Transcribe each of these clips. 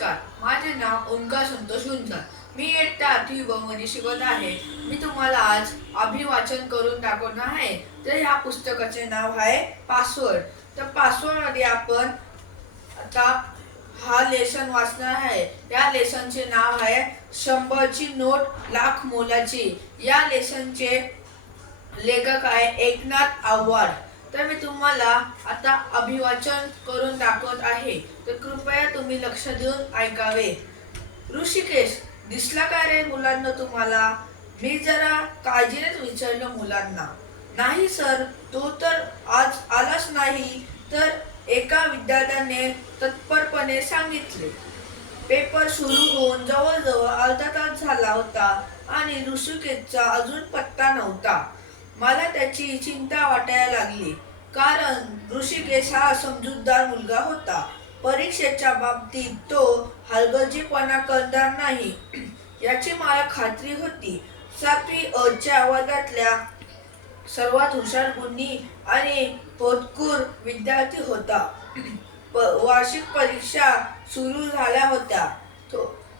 नमस्कार, माझे नाव ओंकार संतोष गुंजाळ. मी इयत्ता 8वी ब मध्ये शिकत आहे. मी तुम्हाला आज अभिवाचन करून दाखवणार आहे. तर ह्या पुस्तकाचे नाव आहे पासवर्ड. तर पासवर्ड मध्ये आपण आता हा लेसन वाचणार आहे. या लेसनचे नाव आहे 100ची नोट लाख मोलाची. या लेसनचे लेखक आहे एकनाथ आव्हाड. तर मी तुम्हाला आता अभिवाचन करून दाखवत आहे, तर कृपया तुम्ही लक्ष देऊन ऐकावे. ऋषिकेश, दिसला का रे मुलांना तुम्हाला? मी जरा काळजीनेच विचारलं मुलांना. नाही सर, तो तर आज आलाच नाही, तर एका विद्यार्थ्याने तत्परपणे सांगितले. पेपर सुरू होऊन जवळजवळ अर्धा तास झाला होता आणि ऋषिकेशचा अजून पत्ता नव्हता. मला त्याची चिंता वाटायला लागली, कारण ऋषिकेश हा समजूतदार मुलगा होता. परीक्षेच्या बाबतीत तो हलगर्जीपणा करणार नाही याची मला खात्री होती. 7वी अ च्या वर्गातल्या सर्वात हुशार, गुणी आणि होतकूर विद्यार्थी होता. वार्षिक परीक्षा सुरू झाल्या होत्या.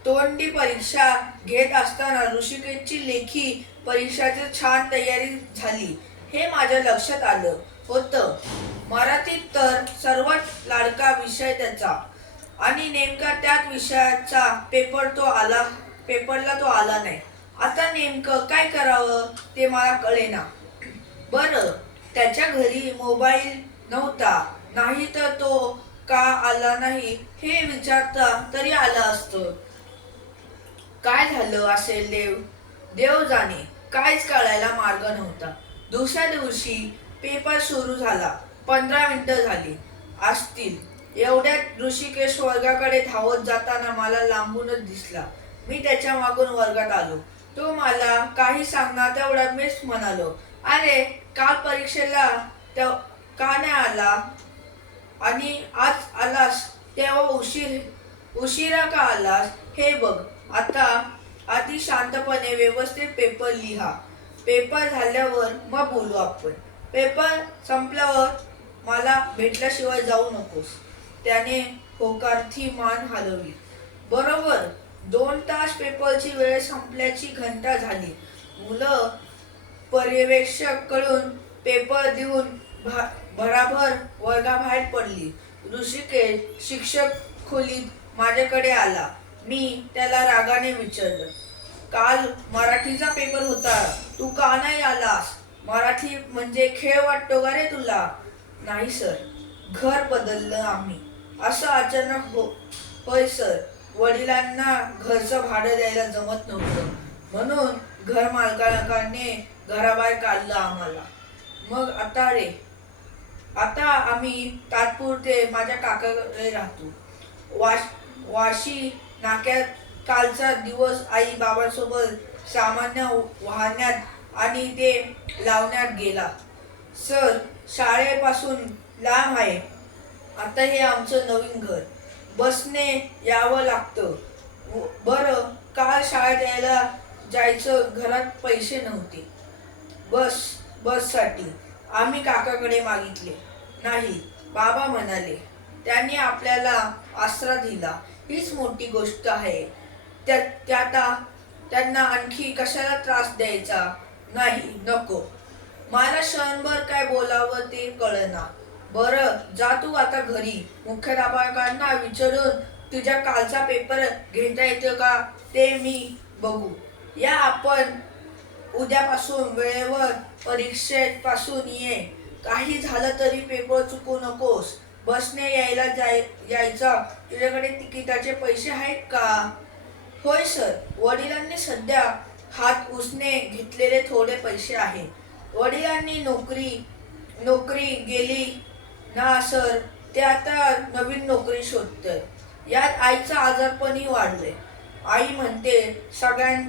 तोंडी परीक्षा घेत असताना ऋषिकेशची लेखी परीक्षेची छान तयारी झाली हे माझ्या लक्षात आलं होतं. मराठीत तर सर्वात लाडका विषय त्याचा, आणि नेमका त्याच विषयाचा पेपरला तो आला नाही. आता नेमकं काय करावं ते मला कळेना. बरं, त्याच्या घरी मोबाईल नव्हता, नाही तर तो का आला नाही हे विचारता तरी आलं असतं. काय झालं असेल देव जाणे. काहीच कळायला मार्ग नव्हता. दुसऱ्या दिवशी पेपर सुरू झाला. 15 मिनिटं झाली असतील एवढ्यात ऋषिकेश वर्गाकडे धावत जाताना मला लांबूनच दिसला. मी त्याच्या मागून वर्गात आलो. तो मला काही सांगणार तेवढ्यात मीच म्हणालो, अरे काल परीक्षेला का नाही आला आणि आज आलास तेव्हा उशिरा का आलास हे बघ. आता आधी शांतपणे व्यवस्थित पेपर लिहा. पेपर झाल्यावर मग बोलू आपण. पेपर संपल्यावर मला भेटल्याशिवाय जाऊ नकोस. त्याने होकारार्थी मान हलवली. बरोबर 2 तास पेपरची वेळ संपल्याची घंटा झाली. मुलं पर्यवेक्षक कडून पेपर देऊन भराभर वर्गाबाहेर पडली. ऋषिकेश शिक्षक खोलीत माझ्याकडे आला. मी त्याला रागाने विचारलं, काल मराठीचा पेपर होता, तू का नाही आलास? मराठी म्हणजे खेळ वाटतो का रे तुला? नाही सर, घर बदललं आम्ही. असं अचानक होय सर, वडिलांना घरचं भाडं द्यायला जमत नव्हतं, म्हणून घर मालकाने घराबाहेर काढलं आम्हाला. मग आता आम्ही तात्पुरते माझ्या काकाकडे राहतो. वाशी नाक्यात कालचा दिवस आई बाबांसोबत सामान्य वाहण्यात आणि ते लावण्यात गेला. सर, शाळेपासून लांब आहे. आता हे आमचं नवीन घर. बसने यावं लागतं. बरं, काल शाळेत यायला जायचं, घरात पैसे नव्हते. बससाठी आम्ही काकाकडे मागितले नाही, बाबा म्हणाले. त्यांनी आपल्याला आसरा दिला, हीच मोठी गोष्ट आहे. त्यांना आणखी कशाला त्रास द्यायचा? नाही, नको. मला क्षणभर काय बोलावं ते कळेना. बरं, जा तू आता घरी. मुख्याध्यापकांना विचारून तुझ्या कालचा पेपर घेता येतो का ते मी बघू. या आपण उद्यापासून वेळेवर परीक्षेपासून ये. काही झालं तरी पेपर चुकू नकोस. बसने यायचा तुझ्याकडे तिकिटाचे पैसे आहेत का? होय सर, वडिलांनी सध्या हात उसने घेतलेले थोडे पैसे आहेत. वडिलांनी नोकरी गेली ना सर, ते आता नवीन नोकरी शोधतोय. यात आईचं आजारपणही वाढलंय. आई म्हणते सगळ्यांच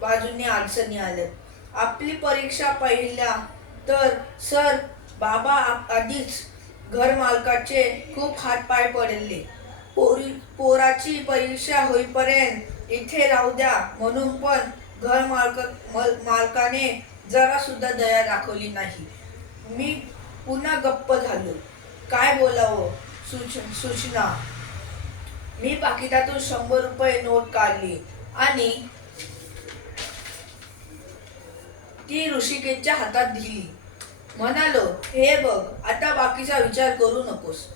बाजूने अडचणी आल्यात. आपली परीक्षा पाहिल्या तर सर, बाबा आधीच घर मालकाचे खूप हातपाय पडले. पोराची परीक्षा होईपर्यंत इथे राहू द्या म्हणून पण घर मालकाने जरा सुद्धा दया दाखवली नाही. मी पुन्हा गप्प झालो. काय बोलावं? सूचना मी पाकिटातून 100 रुपये नोट काढली आणि ती ऋषिकेशच्या हातात दिली. म्हणालो, हे बघ, आता बाकीचा विचार करू नकोस.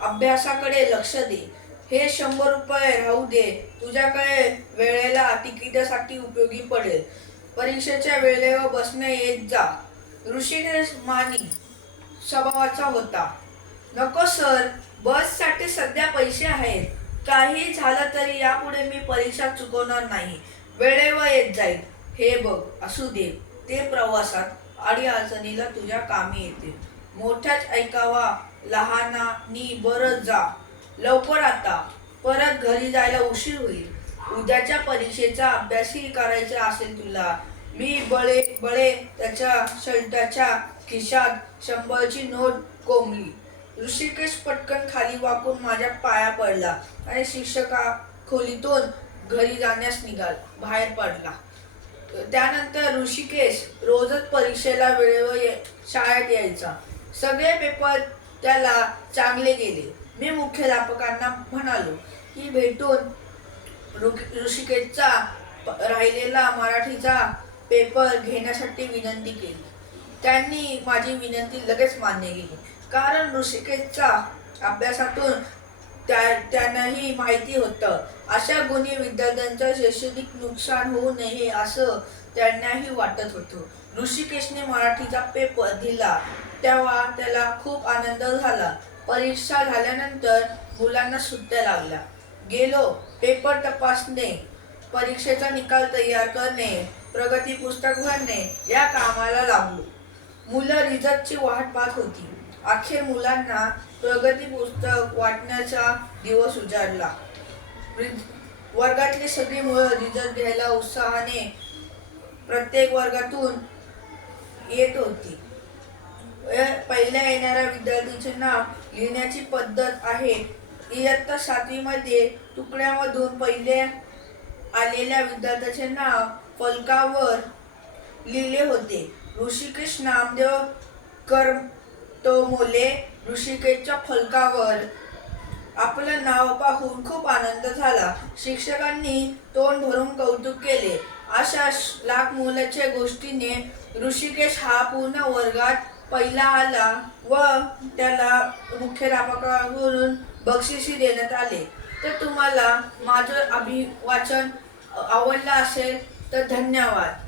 अभ्यासाकडे लक्ष दे. हे 100 रुपये राहू दे. तुझ्याकडे वेळेला तिकिटासाठी उपयोगी पडेल. परीक्षेच्या वेळेवर बसने येत जा. ऋषिकेश मानी स्वभावाचा होता. नको सर, बससाठी सध्या पैसे आहेत. काही झालं तरी यापुढे मी परीक्षा चुकवणार नाही. वेळेवर येत जाईल. हे बघ, असू दे. ते प्रवासात अडीअडचणीला तुझ्या कामी येतील. मोठ्याच ऐकावा, लहानांनी बरं जा. लवकर आता. परत घरी जायला उशीर होईल. उद्याच्या परीक्षेचा अभ्यासही करायचा असेल तुला. मी बळे त्याच्या शर्टाच्या खिशात 100ची नोट कोंबली. ऋषिकेश पटकन खाली वाकून माझ्या पाया पडला आणि शिक्षका खोलीतून घरी जाण्यास बाहेर पडला. त्यानंतर ऋषिकेश रोजच परीक्षेला वेळेवर शाळेत यायचा. सगळे पेपर त्याला चांगले गेले. मी मुख्याध्यापकांना म्हणालो की भेटून ऋषिकेशचा राहिलेला मराठीचा पेपर घेण्यासाठी विनंती केली. त्यांनी माझी विनंती लगेच मान्य केली, कारण ऋषिकेशचा अभ्यासातून त्यांनाही माहिती होतं. अशा गुणी विद्यार्थ्यांचं शैक्षणिक नुकसान होऊ नये असं त्यांनाही वाटत होतं. ऋषिकेशने मराठीचा पेपर दिला तेव्हा त्याला खूप आनंद झाला. परीक्षा झाल्यानंतर मुलांना सुट्ट्या लागल्या. गेलो. पेपर तपासणे, परीक्षेचा निकाल तयार करणे, प्रगती पुस्तक भरणे या कामाला लागलो. मुलं रिझल्टची वाट पाहत होती. अखेर मुलांना प्रगती पुस्तक वाटण्याचा दिवस उजाडला. वर्गातली सगळी मुलं रिझल्ट घ्यायला उत्साहाने प्रत्येक वर्गातून येत होती. पहिल्या येणाऱ्या विद्यार्थ्यांचे नाव लिहिण्याची पद्धत आहे. इयत्ता 7वी मध्ये तुकड्यामधून पहिले आलेल्या विद्यार्थ्याचे नाव फलकावर लिहिले होते. ऋषिकेश नामदेव करटोमोले. ऋषिकेशच्या फलकावर आपलं नाव पाहून खूप आनंद झाला. शिक्षकांनी तोंड भरून कौतुक केले. अशा लाख मुलाच्या गोष्टीने ऋषिकेश हा पूर्ण वर्गात पहिला आला व त्याला मुख्याध्यापकाकडून बक्षीसही देण्यात आले. तर तुम्हाला माझं अभिवाचन आवडलं असेल तर धन्यवाद.